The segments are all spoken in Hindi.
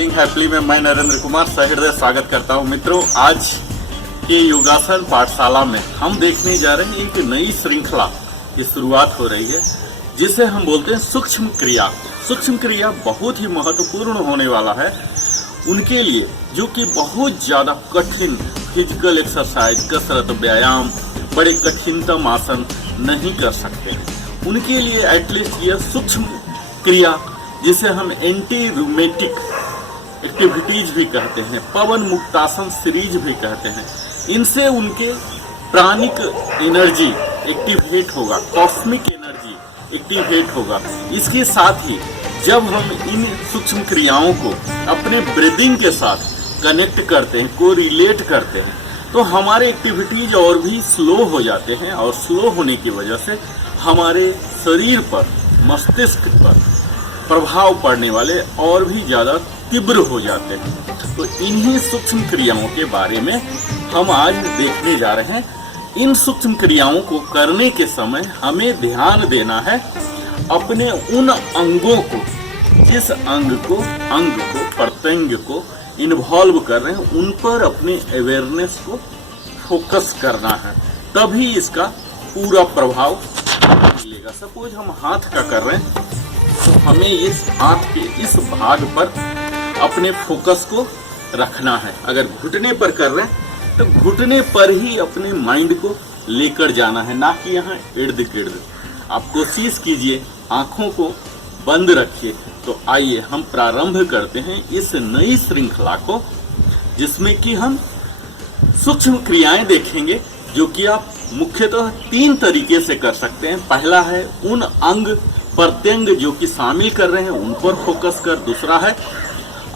लिविंग हैप्पीली में मैं नरेंद्र कुमार सहृदय स्वागत करता हूं। मित्रों, आज के योगासन पाठशाला में हम देखने जा रहे हैं एक नई श्रृंखला की शुरुआत हो रही है, जिसे हम बोलते हैं सूक्ष्म क्रिया। सूक्ष्म क्रिया बहुत ही महत्वपूर्ण होने वाला है उनके लिए जो कि बहुत ज्यादा कठिन फिजिकल एक्सरसाइज, कसरत, व्यायाम, बड़े कठिनतम आसन नहीं कर सकते हैं। उनके लिए एटलीस्ट यह सूक्ष्म क्रिया, जिसे हम एंटी रूमेटिक एक्टिविटीज भी कहते हैं, पवन मुक्तासन सीरीज भी कहते हैं, इनसे उनके प्राणिक एनर्जी एक्टिवेट होगा, कॉस्मिक एनर्जी एक्टिवेट होगा। इसके साथ ही जब हम इन सूक्ष्म क्रियाओं को अपने ब्रीदिंग के साथ कनेक्ट करते हैं, को रिलेट करते हैं, तो हमारे एक्टिविटीज और भी स्लो हो जाते हैं और स्लो होने की वजह से हमारे शरीर पर, मस्तिष्क पर प्रभाव पड़ने वाले और भी ज्यादा तीव्र हो जाते हैं। तो इन्हीं सूक्ष्म क्रियाओं के बारे में हम आज देखने जा रहे हैं। इन सूक्ष्म क्रियाओं को करने के समय हमें ध्यान देना है अपने उन अंगों को, जिस अंग को प्रत्यंग को इन्वॉल्व कर रहे हैं, उन पर अपने अवेयरनेस को फोकस करना है, तभी इसका पूरा प्रभाव मिलेगा। सपोज हम हाथ का कर रहे हैं, तो हमें इस हाथ के इस भाग पर अपने फोकस को रखना है। अगर घुटने पर कर रहे हैं तो घुटने पर ही अपने माइंड को लेकर जाना है, ना कि यहाँ इर्द गिर्द। आप कोशिश कीजिए, आंखों को बंद रखिए। तो आइए हम प्रारंभ करते हैं इस नई श्रृंखला को, जिसमें कि हम सूक्ष्म क्रियाएं देखेंगे, जो कि आप मुख्यतः 3 तरीके से कर सकते हैं। पहला है उन अंग प्रत्यंग जो कि शामिल कर रहे हैं उन पर फोकस कर। दूसरा है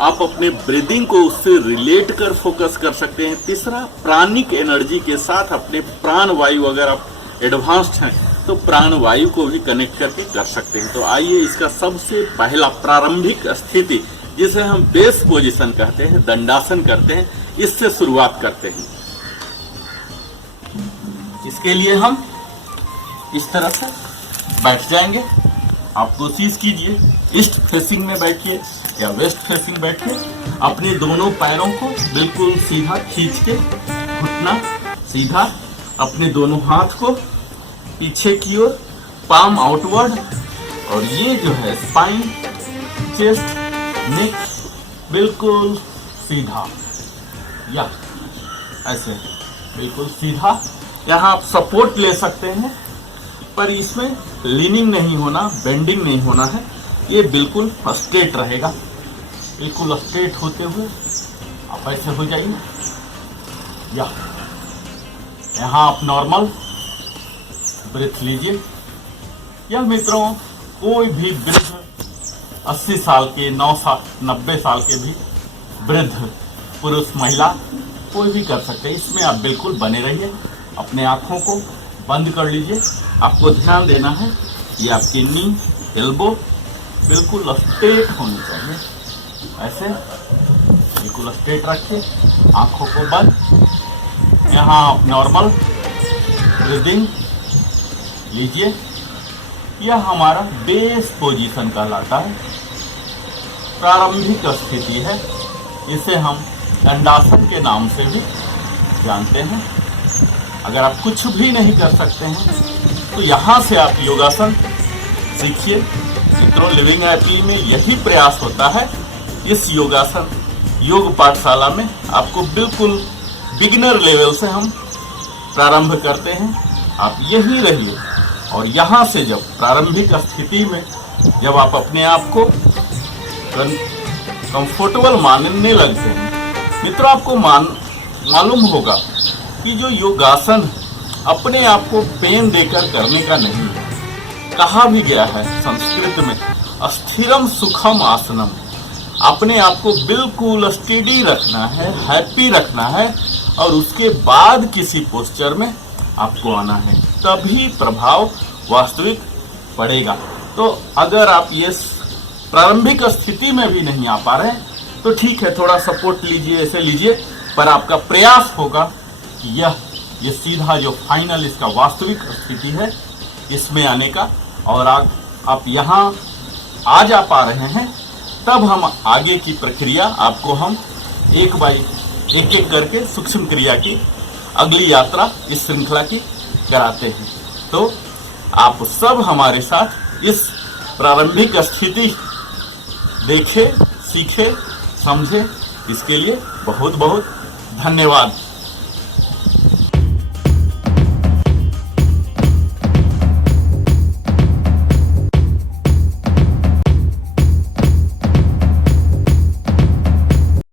आप अपने ब्रीदिंग को उससे रिलेट कर फोकस कर सकते हैं। तीसरा, प्राणिक एनर्जी के साथ अपने प्राण वायु, अगर आप एडवांस्ड हैं तो प्राण वायु को भी कनेक्ट करके कर सकते हैं। तो आइए इसका सबसे पहला प्रारंभिक स्थिति, जिसे हम बेस पोजीशन कहते हैं, दंडासन करते हैं, इससे शुरुआत करते हैं। इसके लिए हम इस तरह से बैठ जाएंगे। आप कोशिश कीजिए ईस्ट फेसिंग में बैठिए या वेस्ट फेसिंग बैठिए। अपने दोनों पैरों को बिल्कुल सीधा खींच के, घुटना सीधा, अपने दोनों हाथ को पीछे की ओर, पाम आउटवर्ड, और ये जो है स्पाइन, चेस्ट, नेक बिल्कुल सीधा, या ऐसे बिल्कुल सीधा। यहाँ आप सपोर्ट ले सकते हैं, पर इसमें लीनिंग नहीं होना, बेंडिंग नहीं होना है। ये बिल्कुल स्ट्रेट रहेगा। बिल्कुल स्ट्रेट होते हुए आप ऐसे हो जाइए, या यहाँ आप नॉर्मल ब्रेथ लीजिए। या मित्रों, कोई भी वृद्ध 80 साल के, 90 साल के भी वृद्ध पुरुष, महिला, कोई भी कर सकते हैं। इसमें आप बिल्कुल बने रहिए। अपने आंखों को बंद कर लीजिए। आपको ध्यान देना है ये आपके नी, एल्बो बिल्कुल स्ट्रेट होनी चाहिए। ऐसे बिल्कुल स्ट्रेट रखिए, आंखों को बंद। यहाँ आप नॉर्मल ब्रीदिंग लीजिए। यह हमारा बेस पोजीशन कहलाता है, प्रारंभिक स्थिति है। इसे हम दंडासन के नाम से भी जानते हैं। अगर आप कुछ भी नहीं कर सकते हैं तो यहाँ से आप योगासन सीखिए। मित्रों, लिविंग हैप्पीली में यही प्रयास होता है। इस योगासन योग पाठशाला में आपको बिल्कुल बिगिनर लेवल से हम प्रारंभ करते हैं। आप यही रहिए, और यहाँ से जब प्रारंभिक स्थिति में जब आप अपने आप को कंफर्टेबल मानने लगते हैं, मित्रों, आपको मालूम होगा कि जो योगासन अपने आप को पेन देकर करने का नहीं है। कहा भी गया है संस्कृत में, स्थिरम सुखम आसनम। अपने आप को बिल्कुल स्टेडी रखना है, हैप्पी रखना है, और उसके बाद किसी पोस्चर में आपको आना है, तभी प्रभाव वास्तविक पड़ेगा। तो अगर आप ये प्रारंभिक स्थिति में भी नहीं आ पा रहे हैं तो ठीक है, थोड़ा सपोर्ट लीजिए, ऐसे लीजिए, पर आपका प्रयास होगा कि ये सीधा जो फाइनल इसका वास्तविक स्थिति है, इसमें आने का। और आप यहाँ आ जा पा रहे हैं तब हम आगे की प्रक्रिया आपको हम एक एक करके सूक्ष्म क्रिया की अगली यात्रा इस श्रृंखला की कराते हैं। तो आप सब हमारे साथ इस प्रारंभिक स्थिति देखें, सीखें, समझें। इसके लिए बहुत बहुत धन्यवाद।